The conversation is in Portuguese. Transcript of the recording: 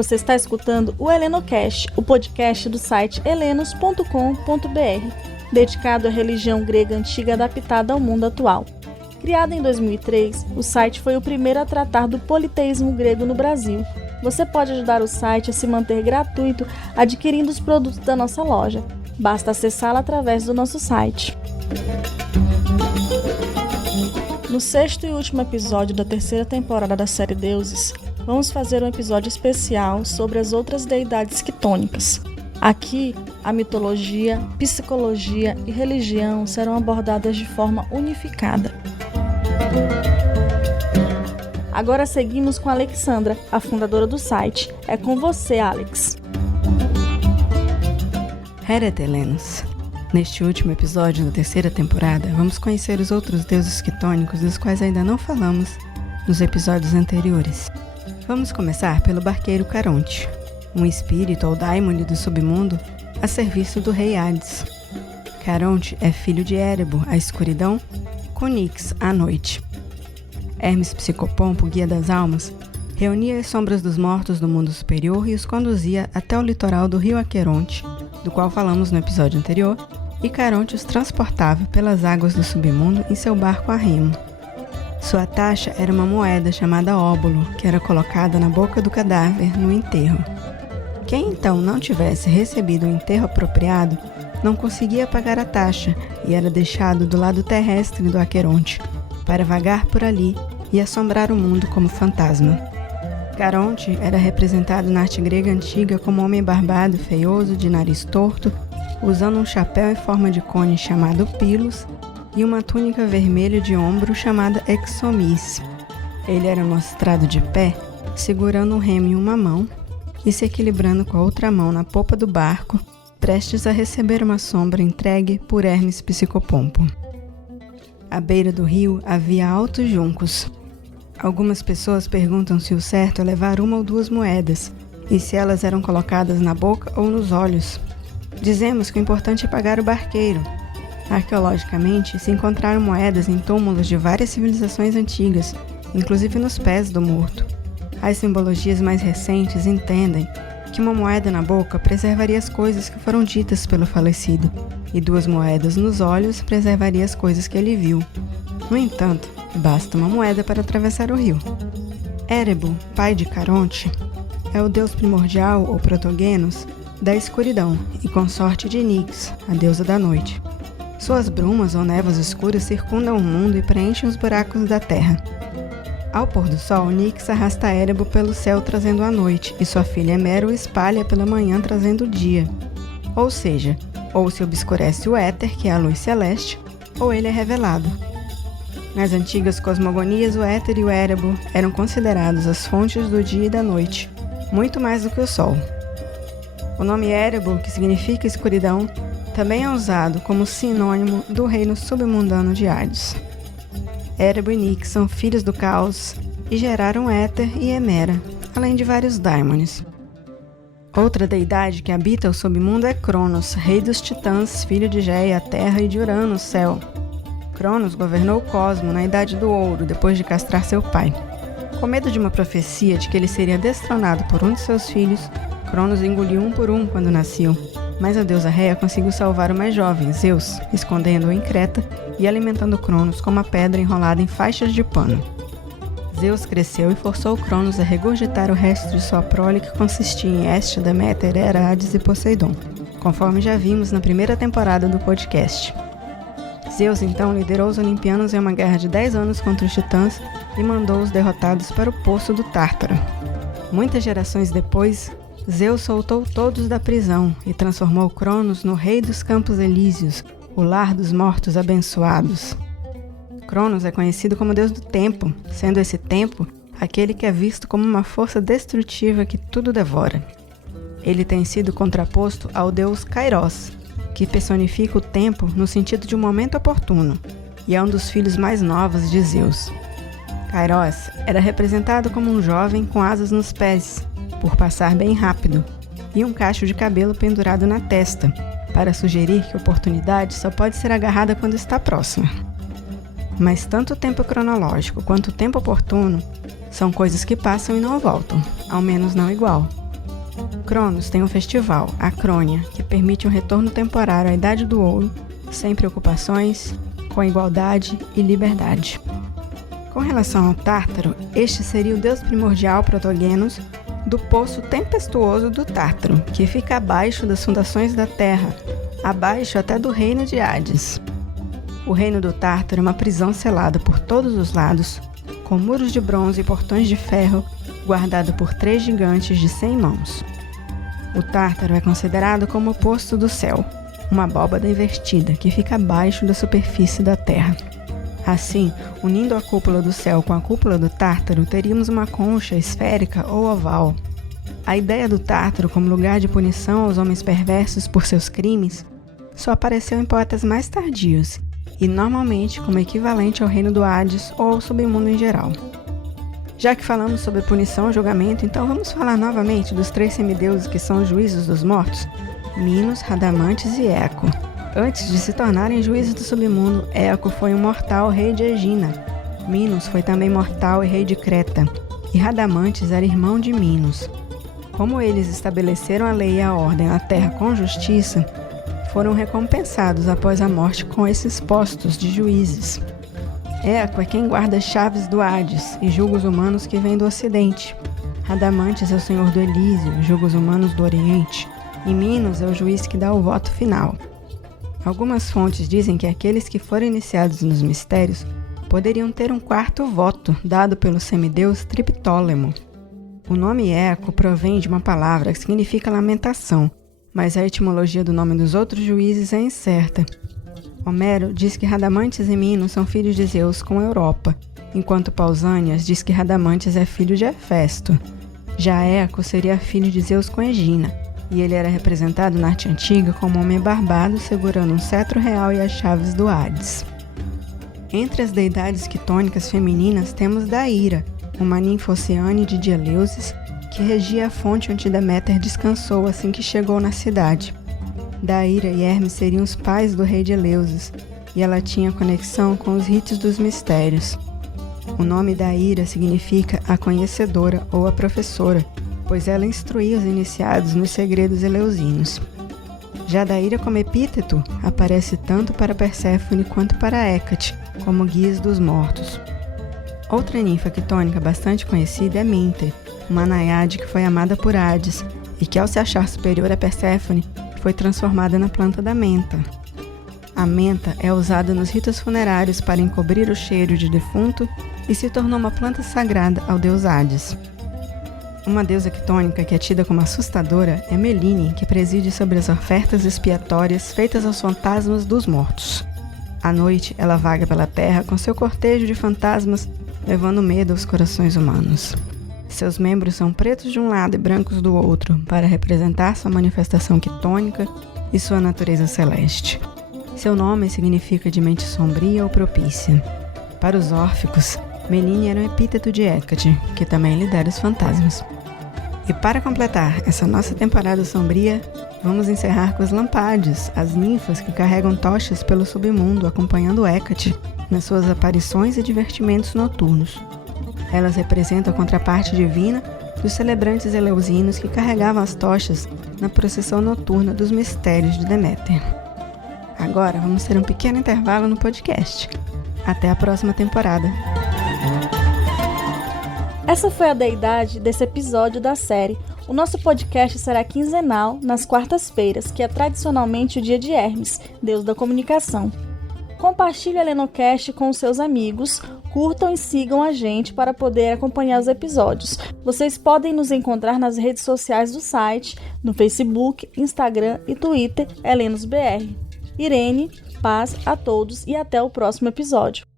Você está escutando o HelenoCast, o podcast do site helenos.com.br, dedicado à religião grega antiga adaptada ao mundo atual. Criado em 2003, o site foi o primeiro a tratar do politeísmo grego no Brasil. Você pode ajudar o site a se manter gratuito adquirindo os produtos da nossa loja. Basta acessá-la através do nosso site. No sexto e último episódio da terceira temporada da série Deuses, vamos fazer um episódio especial sobre as outras deidades quitônicas. Aqui, a mitologia, psicologia e religião serão abordadas de forma unificada. Agora seguimos com a Alexandra, a fundadora do site. É com você, Alex. Heret Helenos. Neste último episódio da terceira temporada, vamos conhecer os outros deuses quitônicos dos quais ainda não falamos nos episódios anteriores. Vamos começar pelo barqueiro Caronte, um espírito ou daimone do submundo a serviço do rei Hades. Caronte é filho de Érebo, a escuridão, com Nix, a noite. Hermes Psicopompo, guia das almas, reunia as sombras dos mortos do mundo superior e os conduzia até o litoral do rio Aqueronte, do qual falamos no episódio anterior, e Caronte os transportava pelas águas do submundo em seu barco a remo. Sua taxa era uma moeda chamada óbolo, que era colocada na boca do cadáver no enterro. Quem então não tivesse recebido o enterro apropriado, não conseguia pagar a taxa e era deixado do lado terrestre do Aqueronte, para vagar por ali e assombrar o mundo como fantasma. Caronte era representado na arte grega antiga como um homem barbado, feioso, de nariz torto, usando um chapéu em forma de cone chamado pilos e uma túnica vermelha de ombro chamada exomis. Ele era mostrado de pé, segurando um remo em uma mão e se equilibrando com a outra mão na popa do barco, prestes a receber uma sombra entregue por Hermes Psicopompo. À beira do rio havia altos juncos. Algumas pessoas perguntam se o certo é levar uma ou duas moedas, e se elas eram colocadas na boca ou nos olhos. Dizemos que o importante é pagar o barqueiro. Arqueologicamente, se encontraram moedas em túmulos de várias civilizações antigas, inclusive nos pés do morto. As simbologias mais recentes entendem que uma moeda na boca preservaria as coisas que foram ditas pelo falecido, e duas moedas nos olhos preservaria as coisas que ele viu. No entanto, basta uma moeda para atravessar o rio. Érebo, pai de Caronte, é o deus primordial, ou protogenos, da escuridão e consorte de Nix, a deusa da noite. Suas brumas ou névoas escuras circundam o mundo e preenchem os buracos da terra. Ao pôr do sol, Nix arrasta Érebo pelo céu trazendo a noite, e sua filha Hemera o espalha pela manhã trazendo o dia. Ou seja, ou se obscurece o éter, que é a luz celeste, ou ele é revelado. Nas antigas cosmogonias, o éter e o Érebo eram considerados as fontes do dia e da noite, muito mais do que o sol. O nome Érebo, que significa escuridão, também é usado como sinônimo do reino submundano de Hades. Érebo e Nix são filhos do caos e geraram Éter e Hemera, além de vários daimones. Outra deidade que habita o submundo é Cronos, rei dos titãs, filho de Géia, a terra, e de Urano, o céu. Cronos governou o cosmo na Idade do Ouro, depois de castrar seu pai. Com medo de uma profecia de que ele seria destronado por um de seus filhos, Cronos engoliu um por um quando nasciam. Mas a deusa Réia conseguiu salvar o mais jovem, Zeus, escondendo-o em Creta e alimentando Cronos com uma pedra enrolada em faixas de pano. Zeus cresceu e forçou Cronos a regurgitar o resto de sua prole, que consistia em Hestia, Deméter, Hera, Hades e Poseidon, conforme já vimos na primeira temporada do podcast. Zeus então liderou os olimpianos em uma guerra de 10 anos contra os titãs e mandou os derrotados para o poço do Tártaro. Muitas gerações depois, Zeus soltou todos da prisão e transformou Cronos no rei dos Campos Elíseos, o lar dos mortos abençoados. Cronos é conhecido como deus do tempo, sendo esse tempo aquele que é visto como uma força destrutiva que tudo devora. Ele tem sido contraposto ao deus Kairos, que personifica o tempo no sentido de um momento oportuno, e é um dos filhos mais novos de Zeus. Kairos era representado como um jovem com asas nos pés, por passar bem rápido, e um cacho de cabelo pendurado na testa, para sugerir que a oportunidade só pode ser agarrada quando está próxima. Mas tanto o tempo cronológico quanto o tempo oportuno são coisas que passam e não voltam, ao menos não igual. Cronos tem um festival, a Crônia, que permite um retorno temporário à Idade do Ouro, sem preocupações, com igualdade e liberdade. Com relação ao Tártaro, este seria o deus primordial Protogenos do poço tempestuoso do Tártaro, que fica abaixo das fundações da Terra, abaixo até do reino de Hades. O reino do Tártaro é uma prisão selada por todos os lados, com muros de bronze e portões de ferro, guardado por 3 gigantes de 100 mãos. O Tártaro é considerado como o posto do céu, uma abóbada invertida que fica abaixo da superfície da Terra. Assim, unindo a cúpula do céu com a cúpula do Tártaro, teríamos uma concha esférica ou oval. A ideia do Tártaro como lugar de punição aos homens perversos por seus crimes só apareceu em poetas mais tardios, e normalmente como equivalente ao reino do Hades ou ao submundo em geral. Já que falamos sobre punição e julgamento, então vamos falar novamente dos 3 semideuses que são os juízes dos mortos, Minos, Radamantes e Eco. Antes de se tornarem juízes do submundo, Eco foi um mortal rei de Egina. Minos foi também mortal e rei de Creta, e Radamantes era irmão de Minos. Como eles estabeleceram a lei e a ordem na terra com justiça, foram recompensados após a morte com esses postos de juízes. Eco é quem guarda as chaves do Hades e julga os humanos que vêm do Ocidente. Radamantes é o senhor do Elísio e julga os humanos do Oriente. E Minos é o juiz que dá o voto final. Algumas fontes dizem que aqueles que foram iniciados nos mistérios poderiam ter um 4º voto dado pelo semideus Triptólemo. O nome Eco provém de uma palavra que significa lamentação, mas a etimologia do nome dos outros juízes é incerta. Homero diz que Radamantes e Minos são filhos de Zeus com Europa, enquanto Pausânias diz que Radamantes é filho de Hefesto. Já Eco seria filho de Zeus com Egina, e ele era representado na arte antiga como um homem barbado segurando um cetro real e as chaves do Hades. Entre as deidades quitônicas femininas temos Daíra, uma ninfa oceânide de Eleusis, que regia a fonte onde Deméter descansou assim que chegou na cidade. Daíra e Hermes seriam os pais do rei de Eleusis, e ela tinha conexão com os ritos dos mistérios. O nome Daíra significa a conhecedora ou a professora, pois ela instruía os iniciados nos segredos eleusinos. Já Daíra como epíteto aparece tanto para Perséfone quanto para Hécate, como guias dos mortos. Outra ninfa quitônica bastante conhecida é Minter, uma naiade que foi amada por Hades e que, ao se achar superior a Perséfone, foi transformada na planta da menta. A menta é usada nos ritos funerários para encobrir o cheiro de defunto e se tornou uma planta sagrada ao deus Hades. Uma deusa quitônica que é tida como assustadora é Meline, que preside sobre as ofertas expiatórias feitas aos fantasmas dos mortos. À noite, ela vaga pela terra com seu cortejo de fantasmas, levando medo aos corações humanos. Seus membros são pretos de um lado e brancos do outro, para representar sua manifestação quitônica e sua natureza celeste. Seu nome significa de mente sombria ou propícia. Para os órficos, Meline era um epíteto de Hécate, que também lidera os fantasmas. E para completar essa nossa temporada sombria, vamos encerrar com os Lampades, as ninfas que carregam tochas pelo submundo acompanhando Hécate nas suas aparições e divertimentos noturnos. Elas representam a contraparte divina dos celebrantes eleusinos que carregavam as tochas na procissão noturna dos mistérios de Deméter. Agora vamos ter um pequeno intervalo no podcast. Até a próxima temporada. Essa foi a deidade desse episódio da série. O nosso podcast será quinzenal, nas quartas-feiras, que é tradicionalmente o dia de Hermes, deus da comunicação. Compartilhe a Helenocast com os seus amigos, curtam e sigam a gente para poder acompanhar os episódios. Vocês podem nos encontrar nas redes sociais do site, no Facebook, Instagram e Twitter, HelenosBR. Irene, paz a todos e até o próximo episódio.